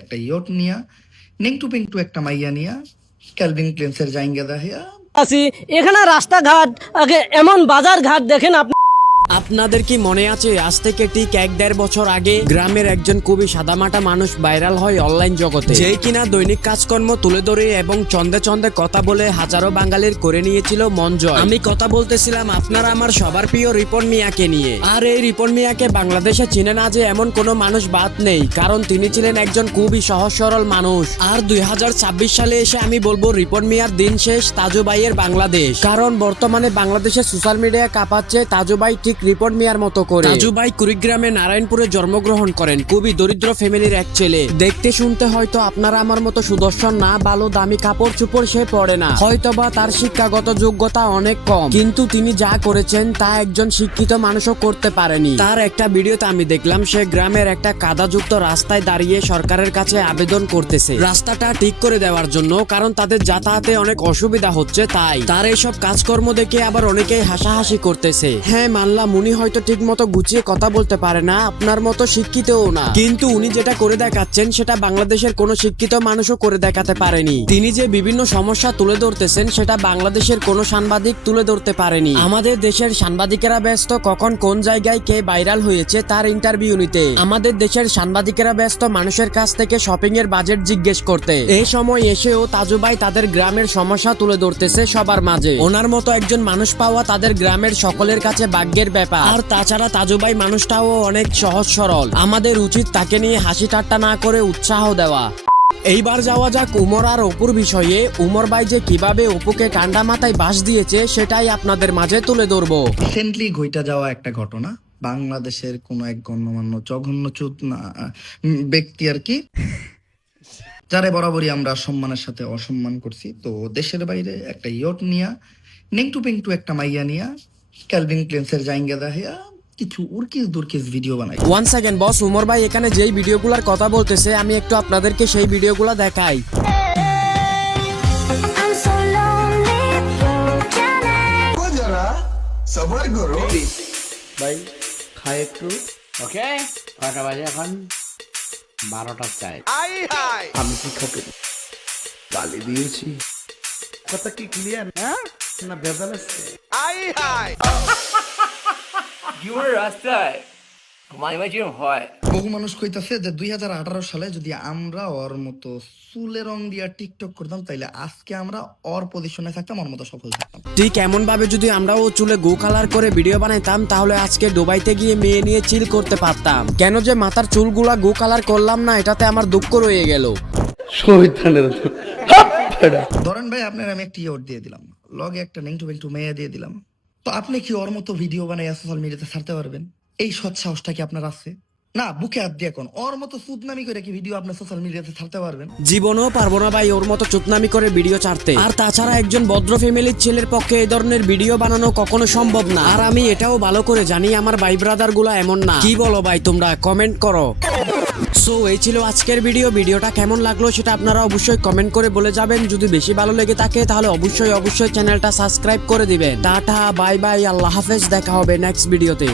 একটা ইয়ট নিয়া নেংটু পেংটু একটা মাইয়া নিয়া ক্যালভিন ক্লেন্সের জাইঙ্গা দাহিয়া আছি এখানে রাস্তাঘাট এমন বাজার ঘাট দেখেন আপনি। আপনাদের কি মনে আছে আজ থেকে ঠিক 1-1.5 বছর আগে গ্রামের একজন খুবই সাদামাটা মানুষ ভাইরাল হয় অনলাইন জগতে, যে কিনা দৈনিক কাজকর্ম তুলে ধরে এবং চন্দে চন্দে কথা বলে হাজারো বাঙালির করে নিয়েছিল মন জয়। আমি কথা বলতেছিলাম আপনারা আমার সবার প্রিয় রিপন মিয়াকে নিয়ে। আর এই রিপন মিয়াকে বাংলাদেশে চিনে না যে এমন কোনো মানুষ বাদ নেই, কারণ তিনি ছিলেন একজন খুবই সহজ সরল মানুষ। আর 2026 সালে এসে আমি বলবো রিপন মিয়ার দিন শেষ, তাজু ভাইয়ের বাংলাদেশ। কারণ বর্তমানে বাংলাদেশে সোশ্যাল মিডিয়া কাঁপাচ্ছে তাজু ভাই ঠিক রিপন মিয়ার মতো করে। তাজু ভাই কুড়িগ্রামে নারায়ণপুরে জন্মগ্রহণ করেন, খুবই দরিদ্র ফ্যামিলির এক ছেলে। দেখতে শুনতে হয়তো আপনারা আমার মতো সুদর্শন না, ভালো দামি কাপড় চোপড় সে পরে না, হয়তোবা তার শিক্ষাগত যোগ্যতা অনেক কম, কিন্তু তিনি যা করেছেন তা একজন শিক্ষিত মানুষও করতে পারেনি। তার একটা ভিডিওতে আমি দেখলাম সে গ্রামের একটা কাদাযুক্ত রাস্তায় দাঁড়িয়ে সরকারের কাছে আবেদন করতেছে রাস্তাটা ঠিক করে দেওয়ার জন্য, কারণ তাদের যাতায়াতে অনেক অসুবিধা হচ্ছে। তাই তার এইসব কাজকর্ম দেখে আবার অনেকেই হাসাহাসি করতেছে। হ্যাঁ মানলাম উনি হয়তো ঠিক মতো গুছিয়ে কথা বলতে পারে না, আপনার মতো শিক্ষিতও না, কিন্তু উনি যেটা করে দেখাচ্ছেন সেটা বাংলাদেশের কোনো শিক্ষিত মানুষও করে দেখাতে পারেনি। তিনি যে বিভিন্ন সমস্যা তুলে ধরতেছেন সেটা বাংলাদেশের কোনো সাংবাদিক তুলে ধরতে পারেনি। আমাদের দেশের সাংবাদিকেরা ব্যস্ত কখন কোন জায়গায় কে ভাইরাল হয়েছে তার ইন্টারভিউ নিতে, আমাদের দেশের সাংবাদিকেরা ব্যস্ত মানুষের কাছ থেকে শপিং এর বাজেট জিজ্ঞেস করতে। এই সময় এসেও তাজু ভাই তাদের গ্রামের সমস্যা তুলে ধরতেছে সবার মাঝে। ওনার মতো একজন মানুষ পাওয়া তাদের গ্রামের সকলের কাছে ভাগ্যের ব্যাপার। আর তাছাড়া তাজু ভাই মানুষটাও অনেক সহজ সরল, আমাদের উচিত তাকে নিয়ে হাসি ঠাট্টা না করে উৎসাহ দেওয়া। এইবার যাওয়া যাক উমর আর অপুর বিষয়ে। উমর ভাই যে কিভাবে অপুকে ঠান্ডা মাথায় বাস দিয়েছে সেটাই আপনাদের মাঝে তুলে ধরবো। রিসেন্টলি ঘইটা যাওয়া একটা ঘটনা, বাংলাদেশের কোনো এক গণ্যমান্য জঘন্য ব্যক্তি আর কি, যারে বরাবরই আমরা সম্মানের সাথে অসম্মান করছি, তো দেশের বাইরে একটা ইয়ট নিয়া নেংটু পেংটু একটা মাইয়া নিয়া ক্যালভিন ক্লেন্সের জাইঙ্গা দাহিয়া কিছু উরকিস দুরকিস ভিডিও বানাই। ওয়ান সেকেন্ড বস, উমর ভাই এখানে যেই ভিডিওগুলোর কথা বলতেছে আমি একটু আপনাদেরকে সেই ভিডিওগুলো দেখাই। ভাই খায় একটু। ওকে, কয়টা বাজে এখন? 12টা চাই। আমি কি খাতে গালি দিয়েছি? কথা কি ক্লিয়ার? হ্যাঁ না ভেজাল আছে? রাস্তায় মাঝে মাঝে হয়। বহু মানুষ কইতাছে যে 2018 সালে যদি আমরা ওর মতো চুলে রং দিয়া টিকটক করতাম তাইলে আজকে আমরা ওর পজিশনে থাকতাম, ওর মতো সফল থাকতাম। ঠিক এমন ভাবে যদি আমরাও চুলে গো কালার করে ভিডিও বানাইতাম তাহলে আজকে দুবাইতে গিয়ে মেয়ে নিয়ে চিল করতে পারতাম। কেন যে মাথার চুলগুলা গো কালার করলাম না এটাতে আমার দুঃখ রয়ে গেল। ধরেন ভাই আপনার আমি একটা ইয়ট দিয়ে দিলাম, লগে একটা নেংটু বেংটু মেয়ে দিয়ে দিলাম, তো আপনি কি ওর মতো ভিডিও বানাই সোশ্যাল মিডিয়াতে ছাড়তে পারবেন? এই সৎ সাহসটা কি আপনার আছে? না বুকে হাত দিয়ে কোন ওর মতো সুদনামি করে কি ভিডিও আপনি সোশ্যাল মিডিয়াতে ছাড়তে পারবেন? জীবনেও পারবো না ভাই ওর মতো চুতনামি করে ভিডিও ছাড়তে। আর তাছাড়া একজন ভদ্র ফ্যামিলির ছেলের পক্ষে এই ধরনের ভিডিও বানানো কখনো সম্ভব না। আর আমি এটাও ভালো করে জানি আমার ভাই ব্রাদার গুলা এমন না। কি বলো ভাই তোমরা কমেন্ট করো। সো এই ছিল আজকের ভিডিওটা কেমন লাগলো সেটা আপনারা অবশ্যই কমেন্ট করে বলে যাবেন। যদি বেশি ভালো লেগে থাকে তাহলে অবশ্যই চ্যানেলটা সাবস্ক্রাইব করে দিবেন। টাটা বাই বাই, আল্লাহ হাফেজ, দেখা হবে নেক্সট ভিডিওতে।